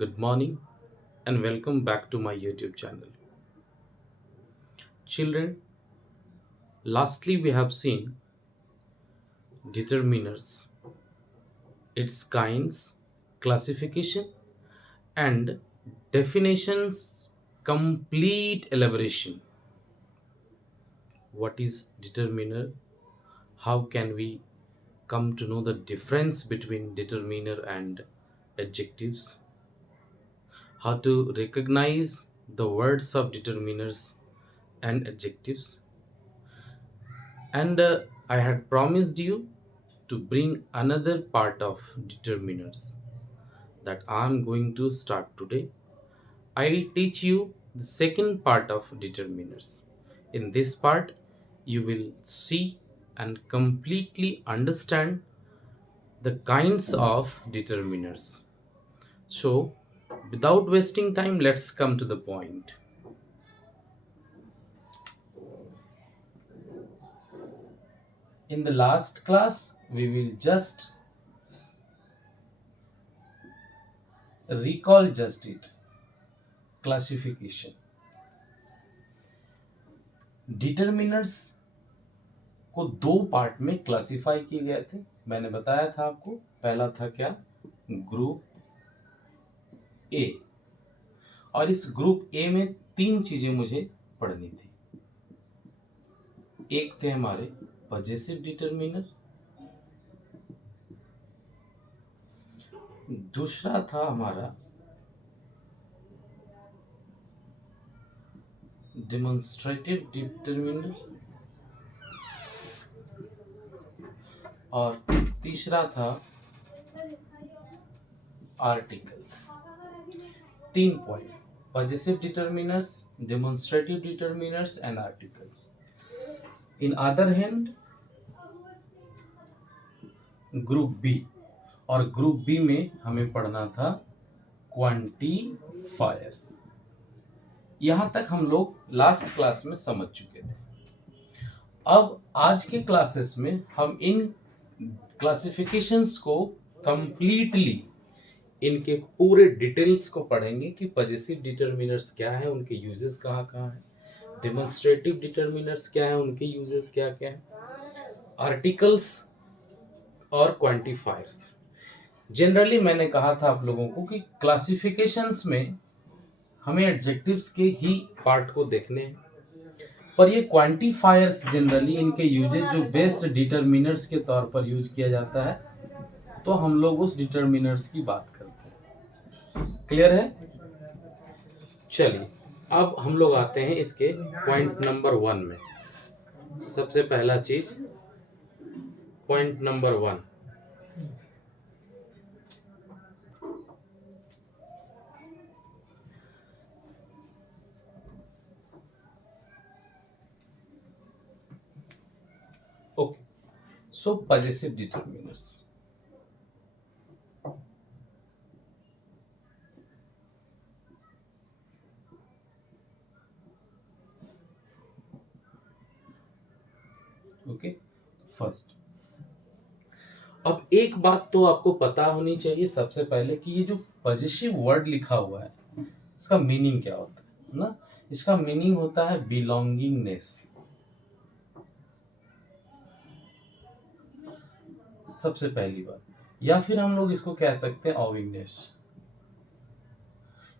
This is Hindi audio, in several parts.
Good morning and welcome back to my YouTube channel. Children, lastly we have seen determiners, its kinds, classification, and definitions complete elaboration. What is determiner? How can we come to know the difference between determiner and adjectives? How to recognize the words of determiners and adjectives? And I had promised you to bring another part of determiners that I'm going to start today. I'll teach you the second part of determiners. In this part, you will see and completely understand the kinds of determiners. So, without wasting time, let's come to the point. In the last class, we will just recall just it classification. Determiners को दो पार्ट में क्लासिफाई किए गए थे। मैंने बताया था आपको, पहला था क्या, ग्रुप ए। और इस ग्रुप ए में तीन चीजें मुझे पढ़नी थी। एक थे हमारे पजेसिव डिटरमिनर, दूसरा था हमारा डेमोन्स्ट्रेटिव डिटरमिनर, और तीसरा था आर्टिकल्स। तीन point, possessive determiners, demonstrative determiners and articles. In other hand group B, और ग्रुप बी में हमें पढ़ना था क्वांटिफायर्स। यहां तक हम लोग लास्ट क्लास में समझ चुके थे। अब आज के क्लासेस में हम इन क्लासिफिकेशंस को कंप्लीटली, इनके पूरे डिटेल्स को पढ़ेंगे कि पजेसिव डिटरमिनर्स क्या है, उनके यूजेस कहाँ कहाँ है, डेमोन्स्ट्रेटिव डिटरमिनर्स क्या है, उनके यूजेस क्या क्या है, आर्टिकल्स और क्वांटिफायर्स। जनरली मैंने कहा था आप लोगों को कि क्लासिफिकेशंस में हमें एडजेक्टिव्स के ही पार्ट को देखने हैं, पर ये क्वांटिफायर्स जनरली इनके यूजेस जो बेस्ड डिटरमिनर्स के तौर पर यूज किया जाता है, तो हम लोग उस डिटरमिनर्स की बात करते हैं। क्लियर है? चलिए, अब हम लोग आते हैं इसके पॉइंट नंबर 1 में। सबसे पहला चीज, पॉइंट नंबर 1, ओके। सो पजेसिव डिटरमिनर्स, ओके। फर्स्ट, अब एक बात तो आपको पता होनी चाहिए सबसे पहले कि ये जो पजेसिव वर्ड लिखा हुआ है, इसका मीनिंग क्या होता है ना। इसका मीनिंग होता है बिलोंगिंगनेस। सबसे पहली बात, या फिर हम लोग इसको कह सकते हैं ओविंगनेस,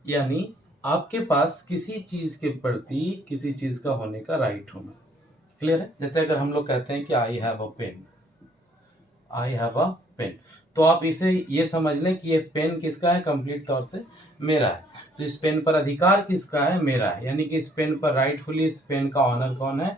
यानी आपके पास किसी चीज के प्रति किसी चीज का होने का राइट होना। क्लियर है? जैसे अगर हम लोग कहते हैं कि I have a pen, I have a pen, तो आप इसे ये समझ लें कि ये पेन किसका है, कंप्लीट तौर से मेरा है। तो इस पेन पर अधिकार किसका है, मेरा है। यानी कि इस पेन पर राइटफुली इस पेन का ऑनर कौन है,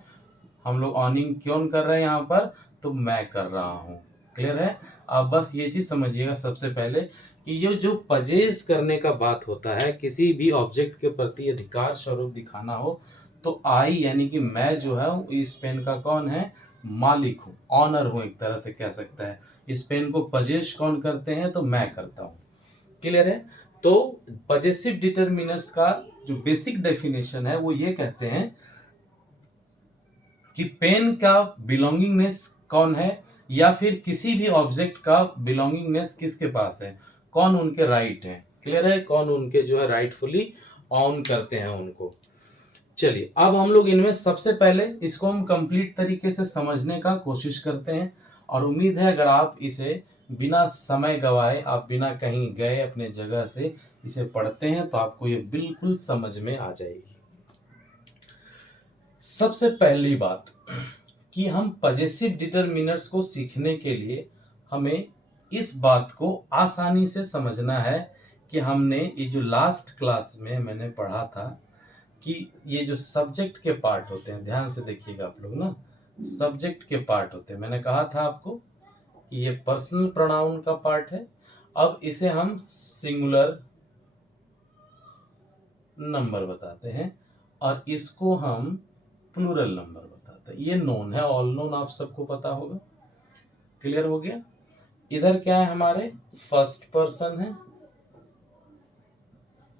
हम लोग ऑनिंग क्यों कर रहे हैं यहाँ पर, तो मैं कर रहा हूँ। क्लियर है? आप बस ये चीज समझिएगा सबसे पहले कि ये जो पजेस करने का बात होता है, किसी भी ऑब्जेक्ट के प्रति अधिकार स्वरूप दिखाना हो, तो आई यानी कि मैं जो है इस पेन का कौन है, मालिक हूँ, ऑनर हूँ, एक तरह से कह सकता है। इस पेन को पजेश कौन करते हैं, तो मैं करता हूँ। क्लियर है? तो पजेसिव डिटरमिनर्स का जो बेसिक डेफिनेशन है वो ये कहते हैं कि पेन का बिलोंगिंगनेस कौन है, या फिर किसी भी ऑब्जेक्ट का बिलोंगिंगनेस किसके पास है, कौन उनके राइट है। क्लियर है, कौन उनके जो है राइटफुली ऑन करते हैं उनको। चलिए अब हम लोग इनमें सबसे पहले इसको हम कंप्लीट तरीके से समझने का कोशिश करते हैं, और उम्मीद है अगर आप इसे बिना समय गवाए, आप बिना कहीं गए अपने जगह से इसे पढ़ते हैं तो आपको ये बिल्कुल समझ में आ जाएगी। सबसे पहली बात कि हम पजेसिव डिटरमिनर्स को सीखने के लिए हमें इस बात को आसानी से समझना है कि हमने ये जो लास्ट क्लास में मैंने पढ़ा था कि ये जो सब्जेक्ट के पार्ट होते हैं, ध्यान से देखिएगा आप लोग ना, सब्जेक्ट के पार्ट होते हैं, मैंने कहा था आपको कि ये पर्सनल प्रोनाउन का पार्ट है। अब इसे हम सिंगुलर नंबर बताते हैं और इसको हम प्लूरल नंबर बताते हैं। ये नोन है, ऑल नोन, आप सबको पता होगा। क्लियर हो गया। इधर क्या है हमारे, फर्स्ट पर्सन है,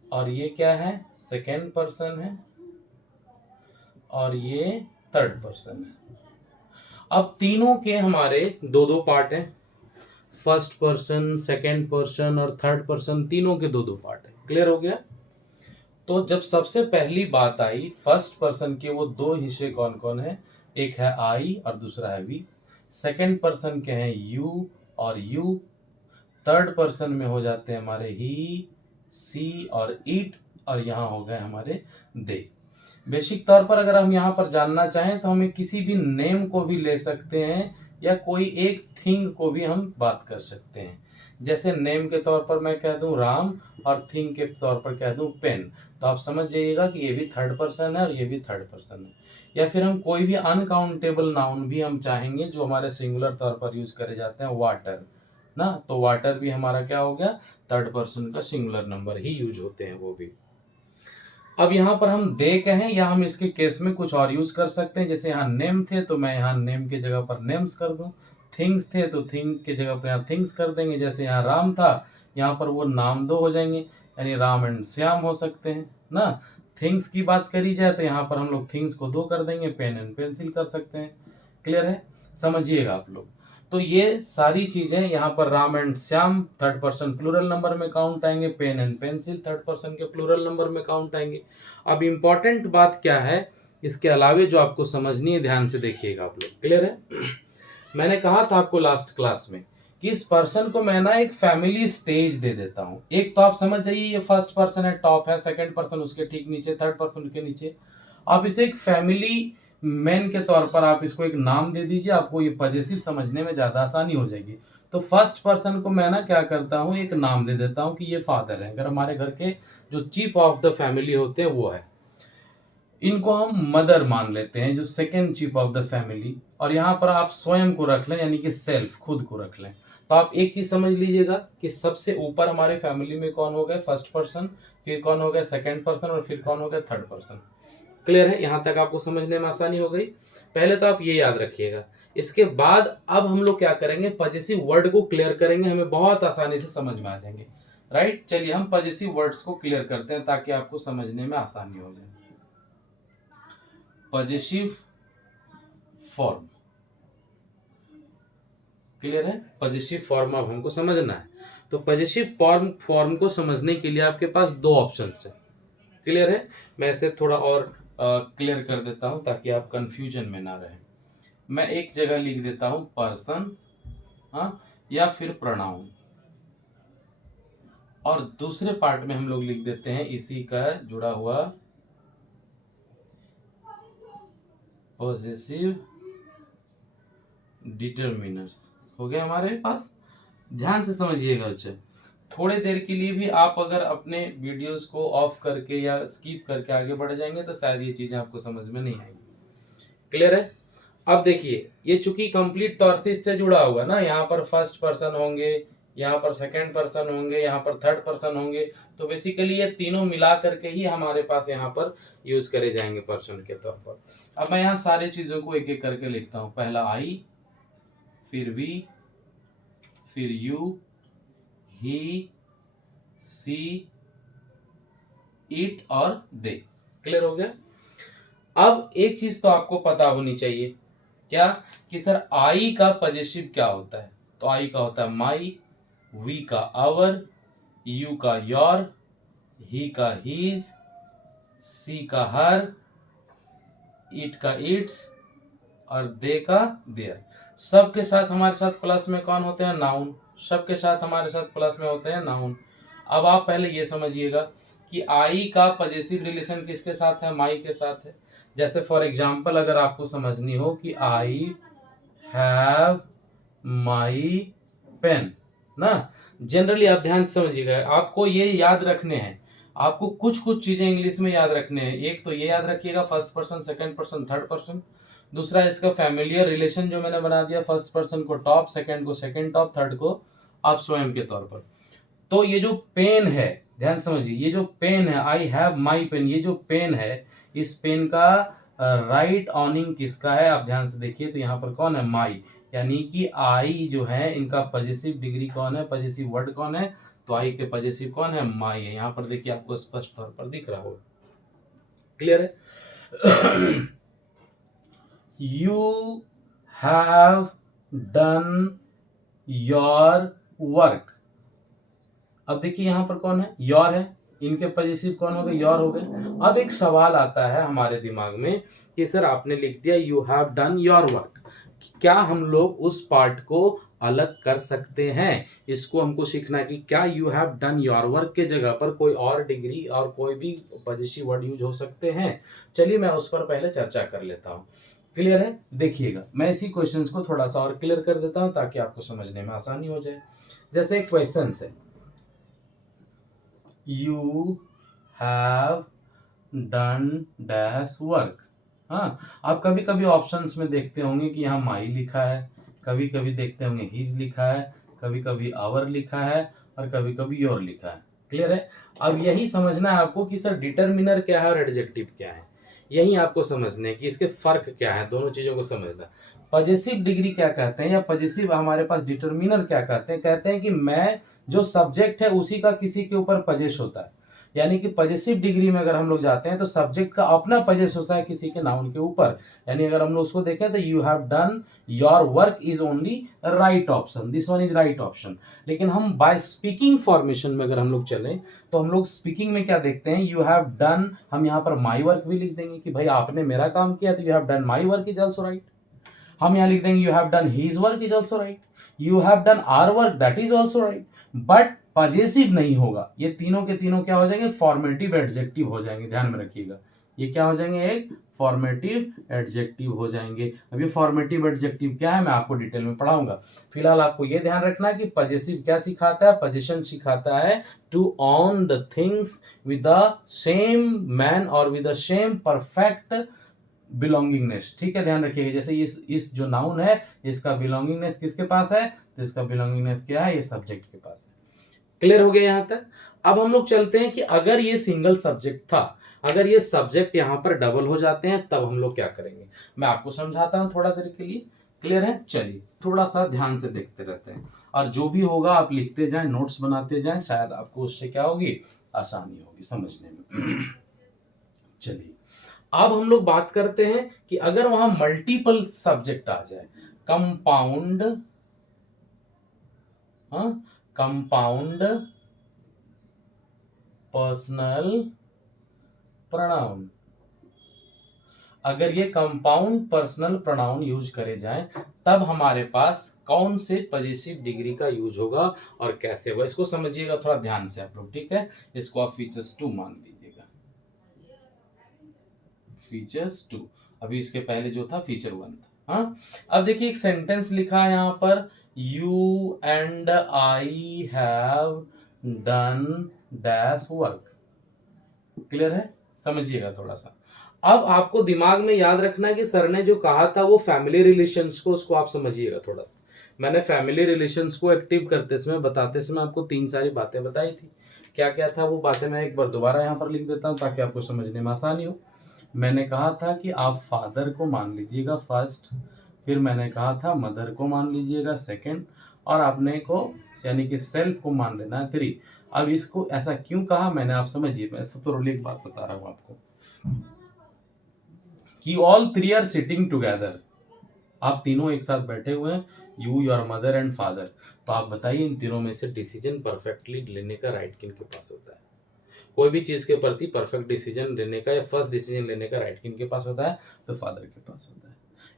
और ये क्या है, सेकेंड पर्सन है, और ये थर्ड पर्सन है। अब तीनों के हमारे दो दो पार्ट हैं, फर्स्ट पर्सन, सेकेंड पर्सन और थर्ड पर्सन, तीनों के दो दो पार्ट है। क्लियर हो गया। तो जब सबसे पहली बात आई फर्स्ट पर्सन के, वो दो हिस्से कौन कौन है, एक है आई और दूसरा है वी। सेकेंड पर्सन के हैं यू और यू। थर्ड पर्सन में हो जाते हैं हमारे ही, सी और इट, और यहाँ हो गए हमारे दे। बेसिक तौर पर अगर हम यहाँ पर जानना चाहें तो हमें किसी भी नेम को भी ले सकते हैं या कोई एक थिंग को भी हम बात कर सकते हैं। जैसे नेम के तौर पर मैं कह दूं राम और थिंग के तौर पर कह दूं पेन, तो आप समझ जाइएगा कि ये भी थर्ड पर्सन है और ये भी थर्ड पर्सन है। या फिर हम कोई भी अनकाउंटेबल नाउन भी हम चाहेंगे जो हमारे सिंगुलर तौर पर यूज करे जाते हैं, वाटर ना, तो वाटर भी हमारा क्या हो गया, थर्ड पर्सन का सिंगुलर नंबर ही यूज होते हैं वो भी। अब यहाँ पर हम दे कहें या हम इसके केस में कुछ और यूज कर सकते हैं, जैसे यहाँ नेम थे तो मैं यहाँ नेम की जगह पर नेम्स कर दूं, थिंग्स थे तो थिंग की जगह पर यहाँ थिंग्स कर देंगे। जैसे यहाँ राम था, यहाँ पर वो नाम दो हो जाएंगे, यानी राम एंड श्याम हो सकते हैं ना। थिंग्स की बात करी जाए तो यहाँ पर हम लोग थिंग्स को दो कर देंगे, पेन एंड पेंसिल कर सकते हैं। क्लियर है, समझिएगा आप लोग। तो ये सारी चीजें यहाँ पर Ram and Shyam third person plural number में काउंट आएंगे, pen and pencil third person के प्लूरल नंबर में काउंट आएंगे। अब इंपॉर्टेंट बात क्या है इसके अलावे जो आपको समझनी है, ध्यान से देखिएगा आप लोग। क्लियर है। मैंने कहा था आपको लास्ट क्लास में कि इस पर्सन को मैं ना एक फैमिली स्टेज दे देता हूं। एक तो आप समझ जाइए ये फर्स्ट पर्सन है, टॉप है, सेकंड पर्सन उसके ठीक नीचे, थर्ड पर्सन के नीचे। आप इसे एक फैमिली मैन के तौर पर आप इसको एक नाम दे दीजिए, आपको ये पॉजिटिव समझने में ज्यादा आसानी हो जाएगी। तो फर्स्ट पर्सन को मैं ना क्या करता हूँ, एक नाम दे देता हूँ कि ये फादर है। अगर हमारे घर के जो चीफ ऑफ द फैमिली होते हैं वो है, इनको हम मदर मान लेते हैं, जो second chief of the family. और यहाँ पर आप स्वयं को रख लें, यानी कि सेल्फ, खुद को रख लें। तो आप एक चीज समझ लीजिएगा कि सबसे ऊपर हमारे फैमिली में कौन हो गए, फर्स्ट पर्सन, फिर कौन हो गया सेकेंड पर्सन, और फिर कौन हो गया थर्ड पर्सन। क्लियर है, यहां तक आपको समझने में आसानी हो गई। पहले तो आप ये याद रखिएगा। इसके बाद अब हम लोग क्या करेंगे, पॉजिटिव वर्ड को क्लियर करेंगे, हमें बहुत आसानी से समझ में आ जाएंगे। राइट, चलिए हम पॉजिटिव वर्ड्स को क्लियर करते हैं ताकि आपको समझने में आसानी हो जाए। पॉजिटिव फॉर्म, क्लियर है, पॉजिटिव फॉर्म अब हमको समझना है। तो पॉजिटिव फॉर्म को समझने के लिए आपके पास दो ऑप्शंस है। क्लियर है, मैं इसे थोड़ा और क्लियर कर देता हूं ताकि आप कंफ्यूजन में ना रहे। मैं एक जगह लिख देता हूं पर्सन, हाँ, या फिर प्रोनाउन, और दूसरे पार्ट में हम लोग लिख देते हैं इसी का जुड़ा हुआ पॉजिटिव डिटरमिनर्स हो गए हमारे पास। ध्यान से समझिएगा बच्चे, थोड़े देर के लिए भी आप अगर अपने वीडियोस को ऑफ करके या स्किप करके आगे बढ़ जाएंगे तो शायद ये चीजें आपको समझ में नहीं आएंगी। क्लियर है। अब देखिए, ये चूंकि कंप्लीट तौर से इससे जुड़ा हुआ ना, यहाँ पर फर्स्ट पर्सन होंगे, यहाँ पर सेकंड पर्सन होंगे, यहाँ पर थर्ड पर्सन होंगे, तो बेसिकली ये तीनों मिला करके ही हमारे पास यहाँ पर यूज करे जाएंगे पर्सन के तौर पर। अब मैं यहाँ सारी चीजों को एक एक करके लिखता हूँ। पहला आई, फिर वी, फिर यू, ही, सी, इट और दे। क्लियर हो गया। अब एक चीज तो आपको पता होनी चाहिए, क्या, कि सर आई का पॉजिटिव क्या होता है। तो आई का होता है माई, वी का आवर, यू का योर, ही का हीज, सी का हर, इट का इट्स और दे का देयर। सबके साथ हमारे साथ प्लस में कौन होते हैं? नाउन। सबके साथ हमारे साथ प्लस में होते हैं नाउन। अब आप पहले ये समझिएगा कि आई का पजेसिव रिलेशन किसके साथ है? माई के साथ है। जैसे फॉर एग्जाम्पल अगर आपको समझनी हो कि आई हैव माई पेन ना, जनरली आप ध्यान से समझिएगा, आपको ये याद रखने हैं, आपको कुछ कुछ चीजें इंग्लिश में याद रखने हैं। एक तो ये याद रखिएगा first person, second person, third person. दूसरा इसका फैमिलियर रिलेशन जो मैंने बना दिया, फर्स्ट पर्सन को टॉप, सेकंड को सेकंड टॉप, थर्ड को आप स्वयं के तौर पर। तो ये जो पेन है, ध्यान समझिए, ये जो पेन है, आई हैव माई पेन, ये जो पेन है, इस पेन का राइट ऑनिंग किसका है? आप ध्यान से देखिए तो यहाँ पर कौन है? माई। यानी कि आई जो है, इनका पजेसिव डिग्री कौन है? पजेसिव वर्ड कौन है? तो आई के पजेसिव कौन है? माई है। यहाँ पर देखिए आपको स्पष्ट तौर पर दिख रहा होगा। क्लियर है? You have done your work. अब देखिए यहां पर कौन है? योर है। इनके पजेसिव कौन हो गए? योर हो गए। अब एक सवाल आता है हमारे दिमाग में कि सर आपने लिख दिया you have done your work, क्या हम लोग उस पार्ट को अलग कर सकते हैं? इसको हमको सीखना है कि क्या you have done your work के जगह पर कोई और डिग्री और कोई भी पजेसिव वर्ड यूज हो सकते हैं। चलिए मैं उस पर पहले चर्चा कर लेता हूं। क्लियर है? देखिएगा मैं इसी क्वेश्चंस को थोड़ा सा और क्लियर कर देता हूं ताकि आपको समझने में आसानी हो जाए। जैसे एक क्वेश्चन है, you have done dash work. हाँ, आप कभी कभी ऑप्शंस में देखते होंगे कि यहाँ माई लिखा है, कभी कभी देखते होंगे हीज लिखा है, कभी कभी आवर लिखा है और कभी कभी योर लिखा है। क्लियर है? अब यही समझना है आपको कि सर डिटरमिनर क्या है और एडजेक्टिव क्या है। यही आपको समझना है कि इसके फर्क क्या है, दोनों चीजों को समझना। पजेसिव डिग्री क्या कहते हैं या पजेसिव हमारे पास डिटरमिनर क्या कहते हैं? कहते हैं कि मैं जो सब्जेक्ट है उसी का किसी के ऊपर पजेस होता है। यानी कि पजेसिव डिग्री में अगर हम लोग जाते हैं तो सब्जेक्ट का अपना पजेस होता है किसी के नाउन के ऊपर। यानी अगर हम लोग उसको देखें तो you have done your work is only right option, this one is right option. लेकिन हम बाय स्पीकिंग फॉर्मेशन में अगर हम लोग चलें तो हम लोग स्पीकिंग में क्या देखते हैं? यू हैव डन, हम यहाँ पर माई वर्क भी लिख देंगे कि भाई आपने मेरा काम किया, तो you have done my work is also right. हम यहाँ लिख देंगे you have done his work is also right, you have done our work that is also right. But possessive नहीं होगा। ये तीनों के तीनों क्या हो जाएंगे? फॉर्मेटिव एडजेक्टिव हो जाएंगे। ध्यान में रखिएगा, ये क्या हो जाएंगे? एक फॉर्मेटिव एडजेक्टिव हो जाएंगे। अब ये फॉर्मेटिव एडजेक्टिव क्या है मैं आपको डिटेल में पढ़ाऊंगा। फिलहाल आपको ये ध्यान रखना है कि पजेसिव क्या सिखाता है? पोजीशन सिखाता है two on the things with the same man और with the same perfect belongingness. ठीक है, ध्यान रखिएगा। जैसे इस जो नाउन है इसका बिलोंगिंगनेस किसके पास है? तो इसका बिलोंगिंगनेस क्या है? ये सब्जेक्ट के पास है। क्लियर हो गया यहां तक? अब हम लोग चलते हैं कि अगर ये सिंगल सब्जेक्ट था, अगर ये सब्जेक्ट यहां पर डबल हो जाते हैं तब हम लोग क्या करेंगे, मैं आपको समझाता हूं थोड़ा देर के लिए। क्लियर है? चलिए थोड़ा सा ध्यान से देखते रहते हैं और जो भी होगा आप लिखते जाएं, नोट्स बनाते जाएं, शायद आपको उससे क्या होगी? आसानी होगी समझने में। चलिए अब हम लोग बात करते हैं कि अगर वहां मल्टीपल सब्जेक्ट आ जाए, कंपाउंड, कंपाउंड पर्सनल प्रोनाउन, अगर ये कंपाउंड पर्सनल प्रोनाउन यूज करे जाएं तब हमारे पास कौन से पजेसिव डिग्री का यूज होगा और कैसे होगा, इसको समझिएगा थोड़ा ध्यान से आप लोग। ठीक है, इसको आप फीचर्स 2 मान लीजिएगा, फीचर्स 2। अभी इसके पहले जो था फीचर 1 था। हाँ, अब देखिए एक सेंटेंस लिखा है यहाँ पर, you and I have done dash work. Clear है? समझिएगा थोड़ा सा। अब आपको दिमाग में याद रखना है कि सर ने जो कहा था वो फैमिली रिलेशंस को, उसको आप समझिएगा थोड़ा सा। मैंने फैमिली रिलेशंस को एक्टिव करते समय, बताते समय आपको 3 सारी बातें बताई थी। क्या क्या था वो बातें मैं एक बार दोबारा यहाँ पर लिख देता हूँ ताकि आपको समझने में आसानी हो। मैंने कहा था कि आप फादर को मान लीजिएगा फर्स्ट, फिर मैंने कहा था मदर को मान लीजिएगा सेकंड, और आपने को यानी कि सेल्फ को मान लेना है 3। अब इसको ऐसा क्यों कहा मैंने, आप समझिए, मैं तो एक बात बता रहा हूं आपको कि ऑल 3 आर सिटिंग टुगेदर, आप तीनों एक साथ बैठे हुए हैं, you, your mother and father. तो आप बताइए इन तीनों में से डिसीजन परफेक्टली लेने का राइट किन के पास होता है? कोई भी चीज के प्रति परफेक्ट डिसीजन लेने का या फर्स्ट डिसीजन लेने का राइट किन के पास होता है? तो फादर के पास होता है।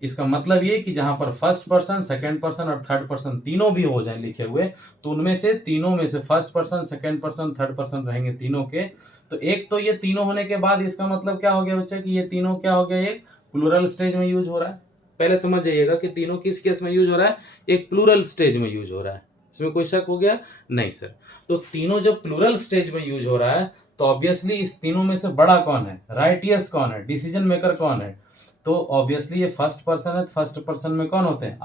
इसका मतलब ये कि जहां पर फर्स्ट पर्सन, सेकंड पर्सन और थर्ड पर्सन तीनों भी हो जाए लिखे हुए, तो उनमें से तीनों में से first person, second person, third person रहेंगे तीनों के। तो एक तो ये तीनों होने के बाद इसका मतलब क्या हो गया बच्चा कि ये तीनों क्या हो गया, एक प्लूरल स्टेज में यूज हो रहा है। पहले समझ जाइएगा कि तीनों किस केस में यूज हो रहा है? एक प्लूरल स्टेज में यूज हो रहा है। इसमें कोई शक हो गया? नहीं सर। तो तीनों जब प्लूरल स्टेज में यूज हो रहा है तो ऑब्वियसली इस तीनों में से बड़ा कौन है, राइटियस कौन है, डिसीजन मेकर कौन है? तो ऑब्वियसली ये फर्स्ट पर्सन है। फर्स्ट पर्सन में कौन होते हैं?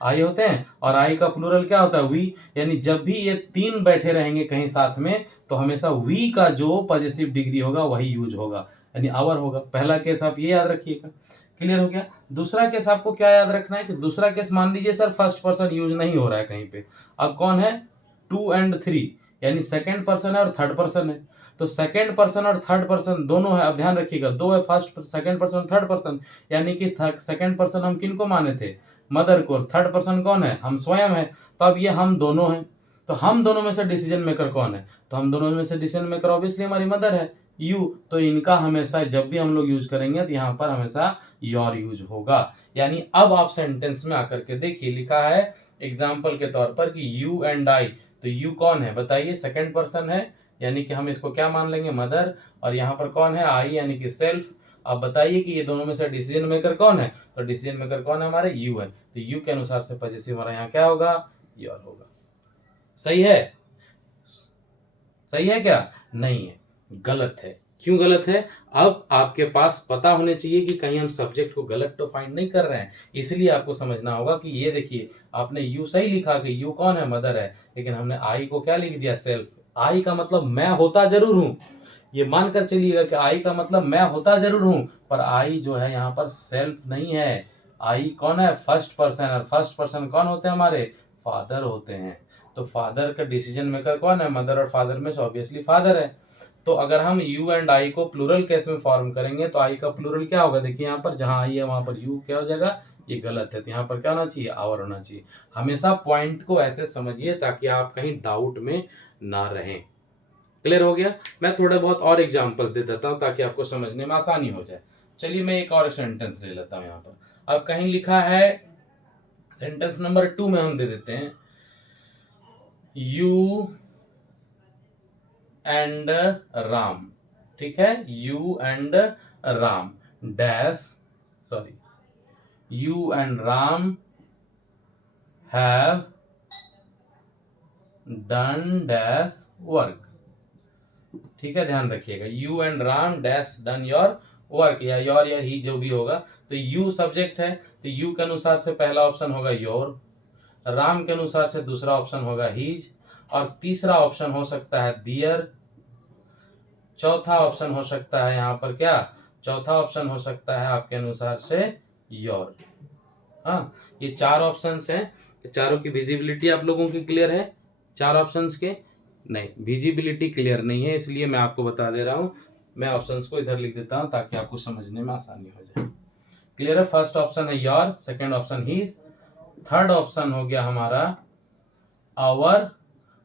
आई होते हैं। और आई का प्लूरल क्या होता है? वी। यानी जब भी ये तीन बैठे रहेंगे कहीं साथ में तो हमेशा वी का जो पॉजिटिव डिग्री होगा वही यूज होगा, यानी आवर होगा। पहला केस आप ये याद रखिएगा। क्लियर हो गया? दूसरा केस आपको क्या याद रखना है कि दूसरा केस मान लीजिए सर फर्स्ट पर्सन यूज नहीं हो रहा है कहीं पे। अब कौन है? 2 एंड 3, यानी सेकंड पर्सन है और थर्ड पर्सन है। तो सेकंड पर्सन और थर्ड पर्सन दोनों है। अब ध्यान रखिएगा, दो है, first second person third person, यानी कि सेकंड पर्सन हम किन को माने थे? मदर को। थर्ड पर्सन कौन है? हम स्वयं है। तो अब ये हम दोनों हैं। तो हम दोनों में से डिसीजन मेकर कौन है? तो हम दोनों में से डिसीजन मेकर ऑब्वियसली हमारी मदर है, यू। तो इनका हमेशा जब भी हम लोग यूज करेंगे तो यहाँ पर हमेशा योर यूज होगा। यानी अब आप सेंटेंस में आकर के देखिए, लिखा है एग्जाम्पल के तौर पर कि यू एंड आई। तो यू कौन है बताइए? सेकंड पर्सन है, यानी कि हम इसको क्या मान लेंगे? मदर। और यहाँ पर कौन है? आई, यानी कि सेल्फ। अब बताइए कि ये दोनों में से डिसीजन मेकर कौन है? तो डिसीजन मेकर कौन है? हमारे यू है। तो यू के अनुसार से पॉजिटिव हमारा यहाँ क्या होगा? योर होगा। सही है? सही है क्या? नहीं है, गलत है। क्यों गलत है? अब आपके पास पता होने चाहिए कि कहीं हम सब्जेक्ट को गलत तो फाइंड नहीं कर रहे हैं। इसलिए आपको समझना होगा कि ये देखिए, आपने यू सही लिखा कि यू कौन है? मदर है। लेकिन हमने आई को क्या लिख दिया? सेल्फ। आई का मतलब मैं होता जरूर हूं, ये मानकर चलिएगा कि आई का मतलब मैं होता जरूर हूं, पर आई जो है यहाँ पर सेल्फ नहीं है। आई कौन है? First person. और फर्स्ट पर्सन कौन होते हैं? हमारे फादर होते हैं। तो फादर का डिसीजन मेकर कौन है? मदर। और फादर में से ऑब्वियसली फादर है। तो अगर हम यू एंड आई को प्लूरल केस में फॉर्म करेंगे तो आई का प्लूरल क्या होगा? देखिए यहाँ पर जहां आई है वहां पर यू क्या हो जाएगा? ये गलत है। तो यहाँ पर क्या होना चाहिए? आवर होना चाहिए। हमेशा पॉइंट को ऐसे समझिए ताकि आप कहीं डाउट में ना रहें। क्लियर हो गया? मैं थोड़े बहुत और एग्जांपल्स दे देता हूं ताकि आपको समझने में आसानी हो जाए। चलिए मैं एक और सेंटेंस ले लेता हूं यहाँ पर। अब कहीं लिखा है, सेंटेंस नंबर 2 में हम दे देते हैं, यू एंड राम। ठीक है? You and Ram dash, sorry, you and Ram have done dash work. ठीक है, ध्यान रखिएगा, you and Ram dash done your work, या योर या ही जो भी होगा। तो यू सब्जेक्ट है, तो यू के अनुसार से पहला ऑप्शन होगा योर, राम के अनुसार से दूसरा ऑप्शन होगा हीज, और तीसरा ऑप्शन हो सकता है दियर, चौथा ऑप्शन हो सकता है यहाँ पर क्या? चौथा ऑप्शन हो सकता है आपके अनुसार से योर। हाँ, ये 4 ऑप्शंस हैं। चारों की विजिबिलिटी आप लोगों की क्लियर है? 4 ऑप्शंस के नहीं, विजिबिलिटी क्लियर नहीं है, इसलिए मैं आपको बता दे रहा हूं। मैं ऑप्शंस को इधर लिख देता हूं ताकि आपको समझने में आसानी हो जाए। क्लियर है? फर्स्ट ऑप्शन है your, second option his, third option हो गया हमारा आवर,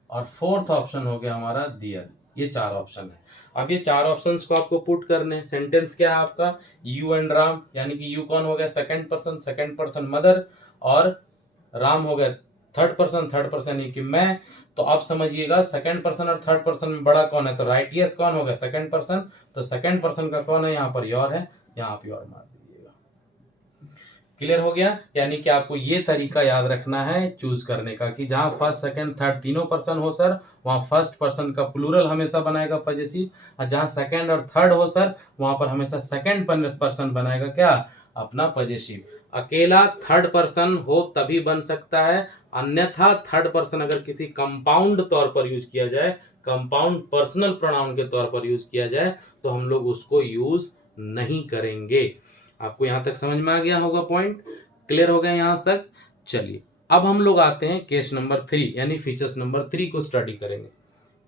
और फोर्थ ऑप्शन हो गया हमारा दियर। ये 4 ऑप्शन है। अब ये 4 ऑप्शंस को आपको पुट करने, सेंटेंस क्या है आपका? यू एंड राम, यानी कि यू कौन हो गया? सेकंड पर्सन मदर, और राम हो गया थर्ड पर्सन ये कि मैं। तो आप समझिएगा सेकंड पर्सन और थर्ड पर्सन में बड़ा कौन है? तो राइट यस कौन होगा? Second person. तो सेकंड पर्सन का कौन है? यहाँ पर योर है, यहाँ आप योर मार दीजिएगा। क्लियर हो गया? यानी कि आपको ये तरीका याद रखना है चूज करने का कि जहां फर्स्ट सेकंड थर्ड तीनों पर्सन हो सर, वहां फर्स्ट पर्सन का प्लूरल हमेशा बनाएगा पॉजिटिव, और जहां सेकंड और थर्ड हो सर वहां पर हमेशा सेकंड पर्सन बनाएगा क्या? अपना पॉजिटिव। अकेला थर्ड पर्सन हो तभी बन सकता है, अन्यथा थर्ड पर्सन अगर किसी कंपाउंड तौर पर यूज किया जाए, कंपाउंड पर्सनल प्रोनाउन के तौर पर यूज किया जाए, तो हम लोग उसको यूज नहीं करेंगे। आपको यहां तक समझ में आ गया होगा? पॉइंट क्लियर हो गया यहां तक? चलिए अब हम लोग आते हैं केस नंबर 3, यानी फीचर्स नंबर 3 को स्टडी करेंगे।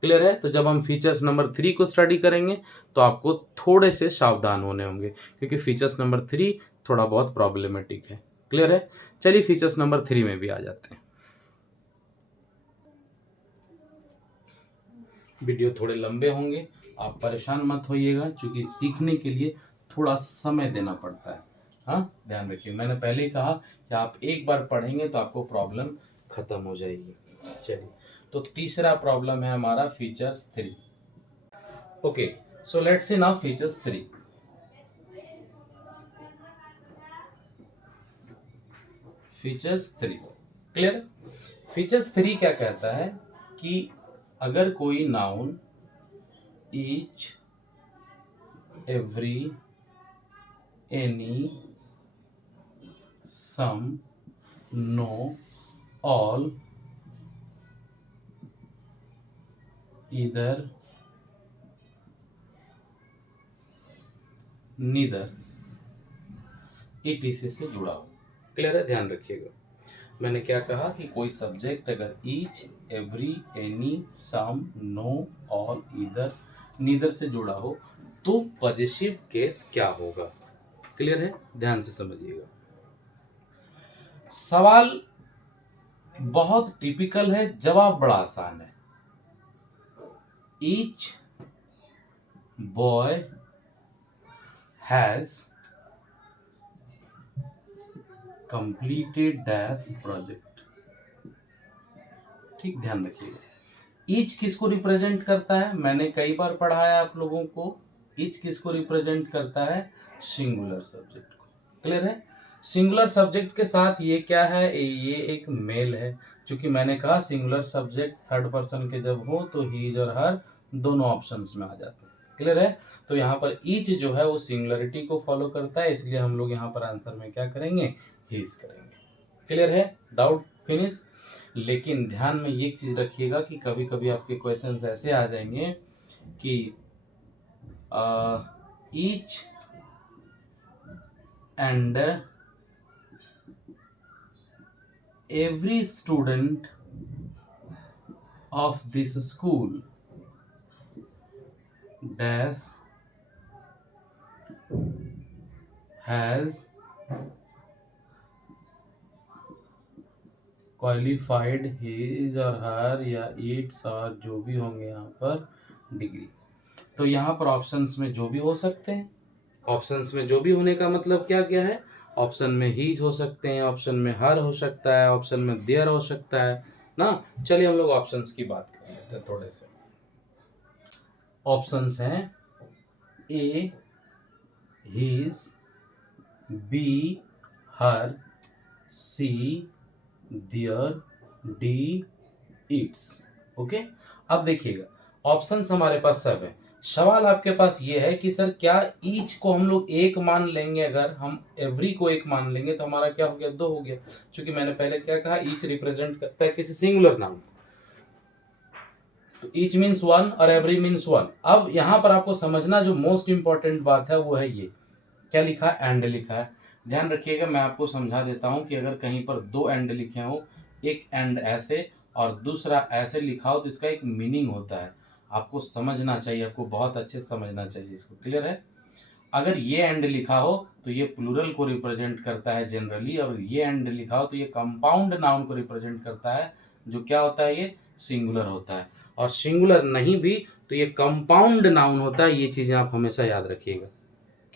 क्लियर है? तो जब हम फीचर्स नंबर 3 को स्टडी करेंगे तो आपको थोड़े से सावधान होने होंगे, क्योंकि फीचर्स नंबर 3 थोड़ा बहुत प्रॉब्लमेटिक है। क्लियर है? चलिए फीचर्स नंबर 3 में भी आ जाते हैं। वीडियो थोड़े लंबे होंगे, आप परेशान मत होइएगा, क्योंकि सीखने के लिए थोड़ा समय देना पड़ता है। हाँ, ध्यान रखिए, मैंने पहले ही कहा कि आप एक बार पढ़ेंगे तो आपको प्रॉब्लम खत्म हो जाएगी। चलिए, तो तीसरा प्रॉब्लम है हमारा features 3। Okay, so let's see now features 3। Features 3 clear? Features 3 क्या कहता है कि अगर कोई noun each, every, any, some, no, all, either, neither, etc से जुड़ा हो। क्लियर है? ध्यान रखिएगा, मैंने क्या कहा कि कोई सब्जेक्ट अगर each, every, any, some, no, all, either, neither से जुड़ा हो तो पॉजिटिव केस क्या होगा। क्लियर है? ध्यान से समझिएगा। सवाल बहुत टिपिकल है, जवाब बड़ा आसान है। Each boy has completed dash project. ठीक, ध्यान रखिएगा। ईच किसको रिप्रेजेंट करता है? मैंने कई बार पढ़ाया आप लोगों को। ईच किसको रिप्रेजेंट करता है? सिंगुलर सब्जेक्ट को। क्लियर है? सिंगुलर सब्जेक्ट के साथ ये क्या है? ये एक मेल है, क्योंकि मैंने कहा सिंगुलर सब्जेक्ट थर्ड पर्सन के जब हो तो हीज और हर दोनों ऑप्शंस में आ जाते हैं। क्लियर है? तो यहाँ पर ईच जो है वो सिंगुलरिटी को फॉलो करता है, इसलिए हम लोग यहाँ पर आंसर में क्या करेंगे? हीज करेंगे। क्लियर है? Doubt finish. लेकिन ध्यान में ये चीज रखिएगा कि कभी कभी आपके क्वेश्चंस ऐसे आ जाएंगे कि each and every student of this school dash has qualified his और हर या इट्स और जो भी होंगे यहाँ पर डिग्री। तो यहाँ पर ऑप्शंस में जो भी हो सकते हैं। ऑप्शंस में जो भी होने का मतलब क्या क्या है? ऑप्शन में हीज हो सकते हैं, ऑप्शन में हर हो सकता है, ऑप्शन में देयर हो सकता है ना। चलिए हम लोग ऑप्शंस की बात कर लेते हैं थोड़े से। ऑप्शंस हैं A his, B her, C there, D its. Okay, अब देखिएगा ऑप्शंस हमारे पास सब है। सवाल आपके पास ये है कि सर क्या ईच को हम लोग एक मान लेंगे, अगर हम एवरी को एक मान लेंगे तो हमारा क्या हो गया? 2 हो गया, क्योंकि मैंने पहले क्या कहा? ईच रिप्रेजेंट करता है किसी सिंगुलर नाउन, तो ईच मीन्स 1 और एवरी मीन्स 1। अब यहां पर आपको समझना जो मोस्ट इंपॉर्टेंट बात है वो है ये क्या लिखा है? एंड लिखा है। ध्यान रखिएगा, मैं आपको समझा देता हूं कि अगर कहीं पर 2 एंड लिखे हो, एक एंड ऐसे और दूसरा ऐसे लिखा हो तो इसका एक मीनिंग होता है। आपको समझना चाहिए, आपको बहुत अच्छे से समझना चाहिए इसको। क्लियर है? अगर ये एंड लिखा हो तो ये प्लूरल को रिप्रेजेंट करता है जनरली, और ये एंड लिखा हो तो ये कंपाउंड नाउन को रिप्रेजेंट करता है, जो क्या होता है? ये सिंगुलर होता है। और सिंगुलर नहीं भी तो ये कंपाउंड नाउन होता है। ये चीजें आप हमेशा याद रखिएगा।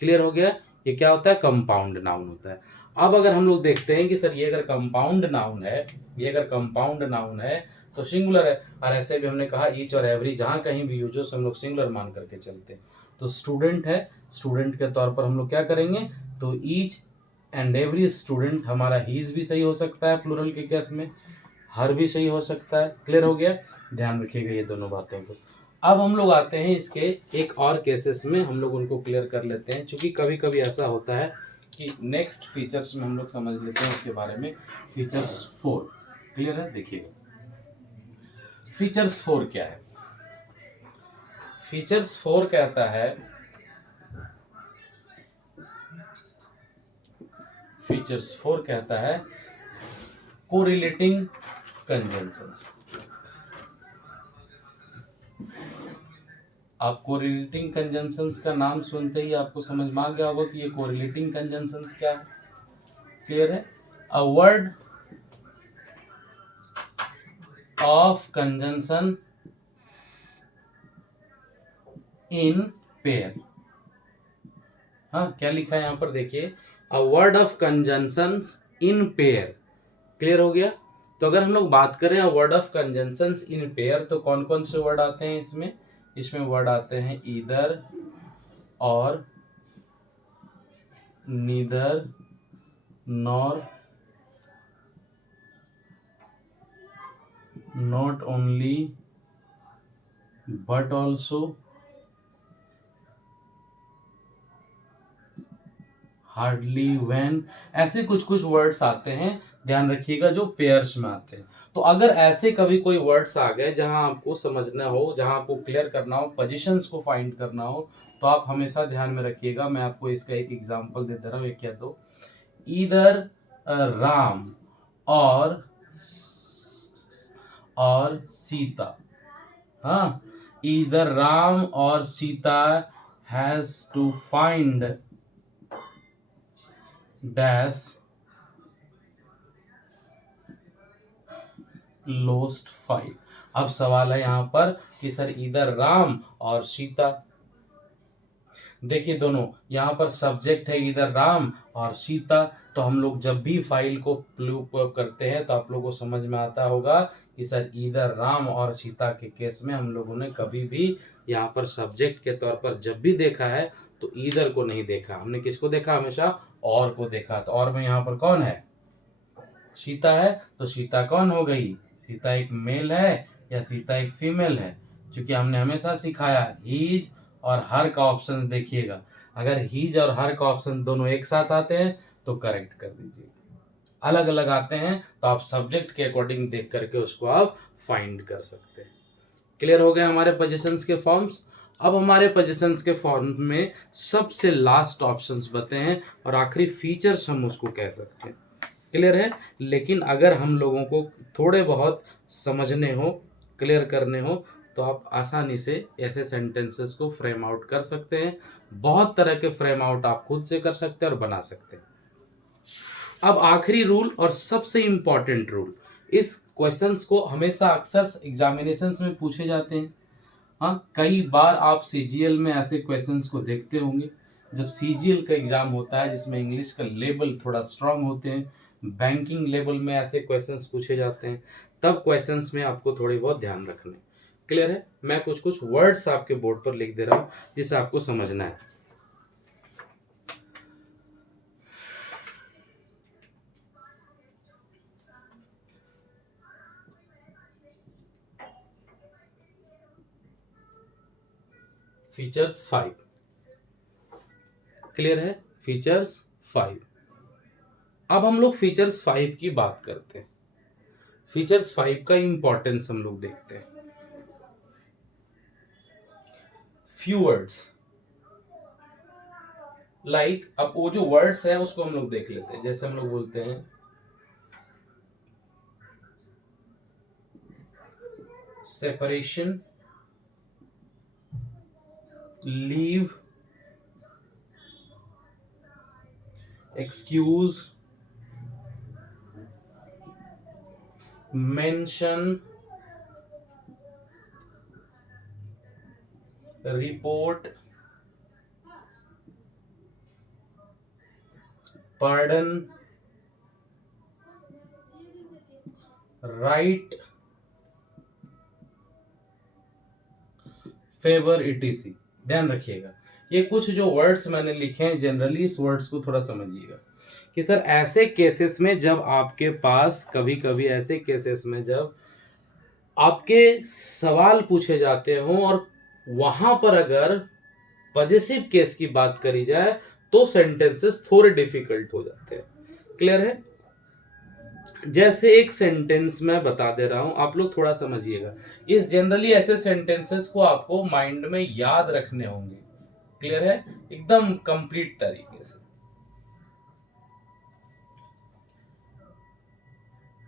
क्लियर हो गया? ये क्या होता है? कंपाउंड नाउन होता है। अब अगर हम लोग देखते हैं कि सर ये अगर कंपाउंड नाउन है, ये अगर कंपाउंड नाउन है तो सिंगुलर है, और ऐसे भी हमने कहा ईच और एवरी जहां कहीं भी यूज हो हम लोग सिंगुलर मान करके चलते हैं। तो स्टूडेंट है, स्टूडेंट के तौर पर हम लोग क्या करेंगे? तो ईच एंड एवरी स्टूडेंट, हमारा हीज भी सही हो सकता है प्लूरल के केस में, हर भी सही हो सकता है। क्लियर हो गया? ध्यान रखिएगा ये दोनों बातों को। अब हम लोग आते हैं इसके एक और केसेस में, हम लोग उनको क्लियर कर लेते हैं, क्योंकि कभी कभी ऐसा होता है कि नेक्स्ट फीचर्स में हम लोग समझ लेते हैं उसके बारे में। फीचर्स 4 क्लियर है? देखिए फीचर्स 4 क्या है? फीचर्स 4 कहता है, फीचर्स 4 कहता है कोरिलेटिंग कंजंक्शंस। आप कोरिलेटिंग कंजंक्शंस का नाम सुनते ही आपको समझ में आ गया होगा कि ये कोरिलेटिंग कंजंक्शंस क्या है। क्लियर है? A word of conjunction in pair. हाँ, क्या लिखा है यहां पर देखिए, a word of conjunctions in pair. Clear हो गया। तो अगर हम लोग बात करें word of conjunctions in pair, तो कौन कौन से वर्ड आते हैं इसमें? इसमें वर्ड आते हैं ईदर और, neither, nor, not only, but also, hardly, when, ऐसे कुछ कुछ वर्ड्स आते हैं, ध्यान रखिएगा, जो पेयर्स में आते हैं। तो अगर ऐसे कभी कोई वर्ड्स आ गए जहां आपको समझना हो, जहां आपको क्लियर करना हो, पोजीशंस को फाइंड करना हो, तो आप हमेशा ध्यान में रखिएगा। मैं आपको इसका एक एग्जांपल दे दे रहा हूं, एक या दो। इधर राम और सीता। हाँ, इधर राम और Sita has to find dash lost file. अब सवाल है यहां पर कि सर इधर राम और सीता, देखिए दोनों यहां पर सब्जेक्ट है इधर राम और सीता। तो हम लोग जब भी फाइल को प्लूप करते हैं तो आप लोगों को समझ में आता होगा कि सर इधर राम और सीता के केस में हम लोगों ने कभी भी यहाँ पर सब्जेक्ट के तौर पर जब भी देखा है तो इधर को नहीं देखा, हमने किसको देखा? हमेशा और को देखा। तो और में यहाँ पर कौन है? सीता है। तो सीता कौन हो गई? सीता एक मेल है या सीता एक फीमेल है? क्योंकि हमने हमेशा सिखाया हीज और हर का ऑप्शन देखिएगा, अगर हीज और हर का ऑप्शन दोनों एक साथ आते हैं तो करेक्ट कर दीजिए, अलग अलग आते हैं तो आप सब्जेक्ट के अकॉर्डिंग देख करके उसको आप फाइंड कर सकते हैं। क्लियर हो गए हमारे पोजीशंस के फॉर्म्स। अब हमारे पोजीशंस के फॉर्म में सबसे लास्ट ऑप्शंस बते हैं और आखिरी फीचर्स हम उसको कह सकते हैं। क्लियर है। लेकिन अगर हम लोगों को थोड़े बहुत समझने हो, क्लियर करने हो, तो आप आसानी से ऐसे सेंटेंसेस को फ्रेम आउट कर सकते हैं। बहुत तरह के फ्रेम आउट आप खुद से कर सकते हैं और बना सकते हैं। अब आखिरी रूल और सबसे इंपॉर्टेंट रूल, इस क्वेश्चंस को हमेशा अक्सर एग्जामिनेशंस में पूछे जाते हैं। हाँ, कई बार आप सीजीएल में ऐसे क्वेश्चंस को देखते होंगे। जब सीजीएल का एग्जाम होता है जिसमें इंग्लिश का लेवल थोड़ा स्ट्रांग होते हैं, बैंकिंग लेवल में ऐसे क्वेश्चंस पूछे जाते हैं, तब क्वेश्चंस में आपको थोड़ी बहुत ध्यान रखना है। क्लियर है। मैं कुछ कुछ वर्ड्स आपके बोर्ड पर लिख दे रहा हूं जिसे आपको समझना है। फीचर्स 5। क्लियर है। फीचर्स 5। अब हम लोग फीचर्स 5 की बात करते हैं। फीचर्स 5 का इंपॉर्टेंस हम लोग देखते हैं। फ्यू वर्ड्स लाइक, अब वो जो वर्ड्स है उसको हम लोग देख लेते हैं। जैसे हम लोग बोलते हैं separation, leave, excuse, mention, report, pardon, right, favour, etc.. ध्यान रखिएगा, ये कुछ जो वर्ड्स मैंने लिखे हैं, जनरली इस वर्ड्स को थोड़ा समझिएगा कि सर ऐसे केसेस में जब आपके पास, कभी कभी ऐसे केसेस में जब आपके सवाल पूछे जाते हों और वहां पर अगर पॉजिटिव केस की बात करी जाए तो सेंटेंसेस थोड़े डिफिकल्ट हो जाते हैं। क्लियर है। जैसे एक सेंटेंस मैं बता दे रहा हूं, आप लोग थोड़ा समझिएगा। इस जनरली ऐसे सेंटेंसेस को आपको माइंड में याद रखने होंगे। क्लियर है, एकदम कंप्लीट तरीके से।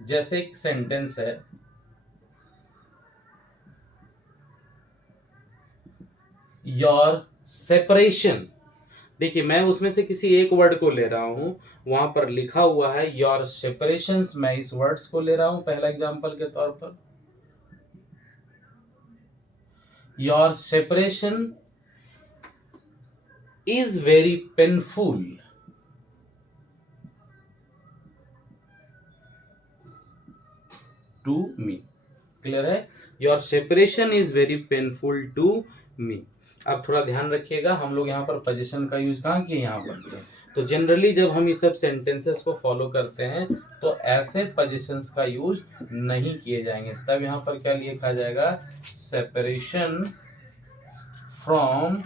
जैसे एक सेंटेंस है, योर सेपरेशन देखिए मैं उसमें से किसी एक वर्ड को ले रहा हूं, वहां पर लिखा हुआ है योर सेपरेशंस, मैं इस वर्ड्स को ले रहा हूं पहला एग्जांपल के तौर पर। Your separation is very painful to me. Clear है? Your separation is very painful to me. अब थोड़ा ध्यान रखिएगा, हम लोग यहाँ पर पोजीशन का यूज कहाँ किए, यहाँ पर किए। तो जनरली जब हम इस सब सेंटेंसेस को फॉलो करते हैं तो ऐसे पोजीशंस का यूज नहीं किए जाएंगे। तब यहाँ पर क्या लिखा जाएगा, separation from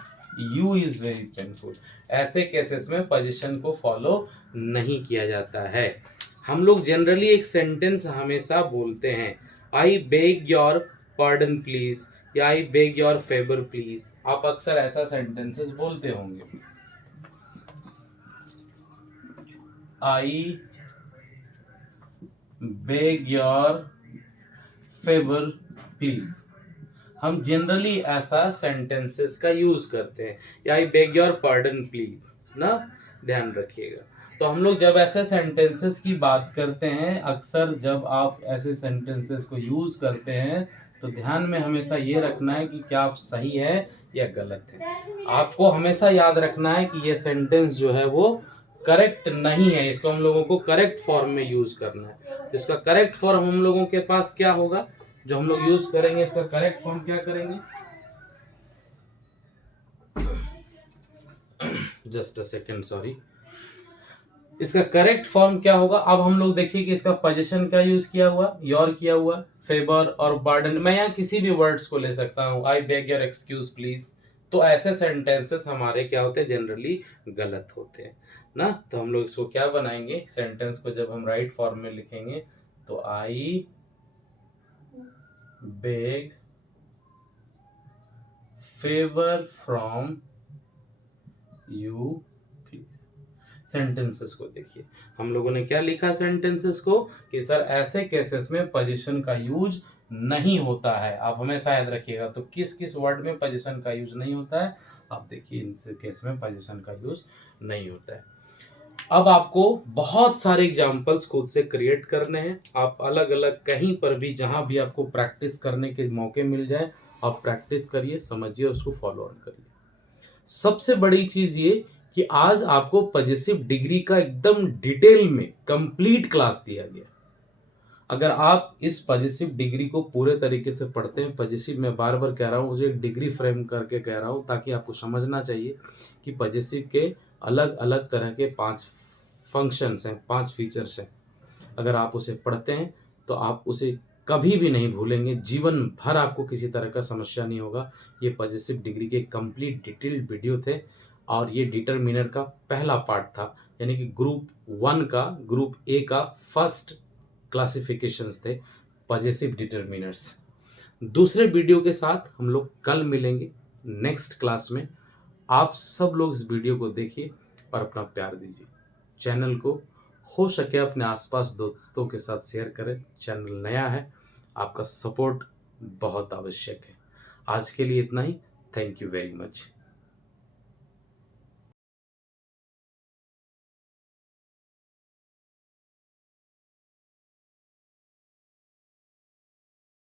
you is very painful. ऐसे केसेस में पोजीशन को फॉलो नहीं किया जाता है। हम लोग जनरली एक सेंटेंस हमेशा बोलते हैं, I beg your pardon please, या I beg your favour please. आप अक्सर ऐसा सेंटेंसेस बोलते होंगे, I beg your favour please. हम जनरली ऐसा सेंटेंसेस का यूज करते हैं, या I beg your pardon please ना, ध्यान रखिएगा। तो हम लोग जब ऐसे सेंटेंसेस की बात करते हैं, अक्सर जब आप ऐसे सेंटेंसेस को यूज करते हैं तो ध्यान में हमेशा ये रखना है कि क्या आप सही है या गलत है। आपको हमेशा याद रखना है कि ये सेंटेंस जो है वो करेक्ट नहीं है, इसको हम लोगों को करेक्ट फॉर्म में यूज करना है। तो इसका करेक्ट फॉर्म हम लोगों के पास क्या होगा, जो हम लोग यूज करेंगे, इसका करेक्ट फॉर्म क्या करेंगे, जस्ट अ सेकेंड, सॉरी। इसका करेक्ट फॉर्म क्या होगा, अब हम लोग देखिए कि इसका पोजीशन क्या यूज किया हुआ, योर किया हुआ, फेवर और पार्डन। मैं यहाँ किसी भी वर्ड्स को ले सकता हूँ, आई बेग योर एक्सक्यूज प्लीज। तो ऐसे सेंटेंसेस हमारे क्या होते हैं, जनरली गलत होते हैं ना। तो हम लोग इसको क्या बनाएंगे, सेंटेंस को जब हम राइट फॉर्म में लिखेंगे तो I beg favour from you please. Sentences को देखिए, हम लोगों ने क्या लिखा सेंटेंसेस को, कि सर ऐसे केसेस में पोजीशन का यूज नहीं होता है। आप हमेशा याद रखिएगा। तो किस किस वर्ड में पोजीशन का यूज नहीं होता है, आप देखिए इन केस में पोजीशन का यूज नहीं होता है। अब आपको बहुत सारे एग्जाम्पल्स खुद से क्रिएट करने हैं। आप अलग अलग कहीं पर भी, जहां भी आपको प्रैक्टिस करने के मौके मिल जाए, आप प्रैक्टिस करिए, समझिए, उसको फॉलो ऑन करिए। सबसे बड़ी चीज ये कि आज आपको पॉजिटिव डिग्री का एकदम डिटेल में कंप्लीट क्लास दिया गया। अगर आप इस पॉजिटिव डिग्री को पूरे तरीके से पढ़ते हैं, पॉजिटिव मैं बार बार कह रहा हूँ, मुझे डिग्री फ्रेम करके कह रहा हूँ ताकि आपको समझना चाहिए कि पॉजिटिव के अलग अलग तरह के 5 फंक्शंस हैं, 5 फीचर्स हैं। अगर आप उसे पढ़ते हैं तो आप उसे कभी भी नहीं भूलेंगे, जीवन भर आपको किसी तरह का समस्या नहीं होगा। ये पॉजिटिव डिग्री के कंप्लीट डिटेल्ड वीडियो थे और ये डिटरमिनर का पहला पार्ट था, यानी कि ग्रुप 1 का, ग्रुप ए का फर्स्ट क्लासिफिकेशंस थे पॉजिटिव डिटरमिनर्स। दूसरे वीडियो के साथ हम लोग कल मिलेंगे नेक्स्ट क्लास में। आप सब लोग इस वीडियो को देखिए और अपना प्यार दीजिए। चैनल को हो सके अपने आसपास दोस्तों के साथ शेयर करें। चैनल नया है, आपका सपोर्ट बहुत आवश्यक है। आज के लिए इतना ही। Thank you very much.